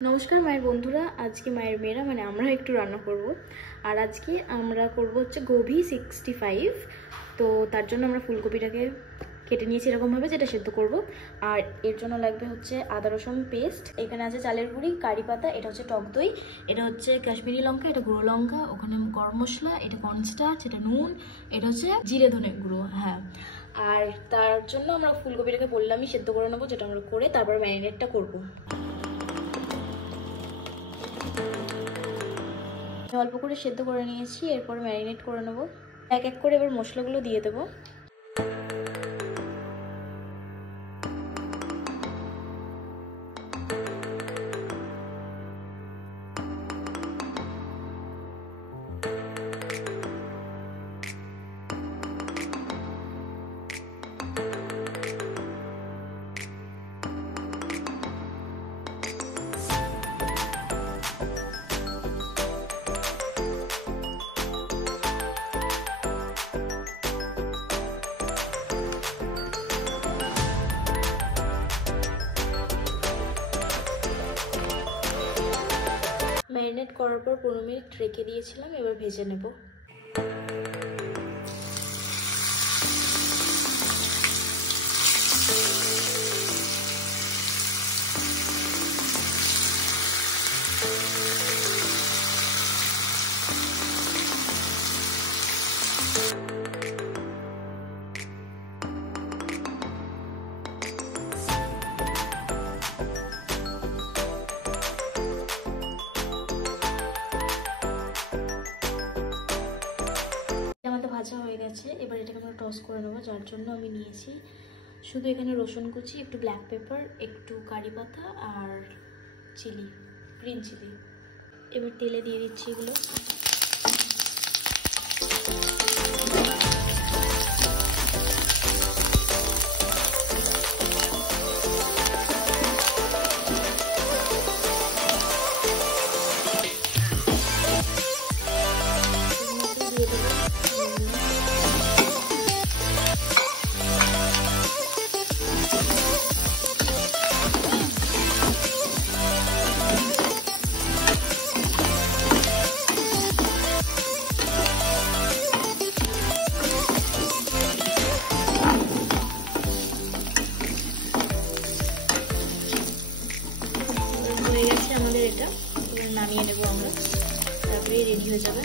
নমস্কার মায়ের বন্ধুরা, আজকে মায়ের মেয়েরা মানে আমরা একটু রান্না করব। আর আজকে আমরা করব হচ্ছে গোভি 65। তো তার জন্য আমরা ফুলকপিটাকে কেটে নিয়েছি এরকমভাবে, যেটা সেদ্ধ করব। আর এর জন্য লাগবে হচ্ছে আদা রসুন পেস্ট, এখানে আছে চালের গুঁড়ি, কারি পাতা, এটা হচ্ছে টক দই, এটা হচ্ছে কাশ্মীরি লঙ্কা, এটা গুঁড়ো লঙ্কা, ওখানে গরম মশলা, এটা কর্নস্টার্চ, এটা নুন, এটা হচ্ছে জিরে ধনে গুঁড়ো। হ্যাঁ, আর তার জন্য আমরা ফুলকপিটাকে বললামই সেদ্ধ করে নেবো, যেটা আমরা করে তারপরে ম্যারিনেটটা করবো। অল্প করে সেদ্ধ করে নিয়েছি, এরপর ম্যারিনেট করে নেব। এক এক করে এবার মশলাগুলো দিয়ে দেবো। ম্যারিনেট করার পর 15 মিনিট রেখে দিয়েছিলাম, এবার ভেজে নেব। ভাজা হয়ে গেছে, এবার এটাকে আমরা টস করে নেবো। যার জন্য আমি নিয়েছি শুধু এখানে রসুন কুচি, একটু ব্ল্যাক পেপার, একটু কারি পাতা আর চিলি, গ্রিন চিলি। এবার তেলে দিয়ে দিচ্ছি এগুলো। হয়ে গেছে আমাদের এটা, এবার নামিয়ে নেবো আমরা, তারপরে রেডি হয়ে যাবে।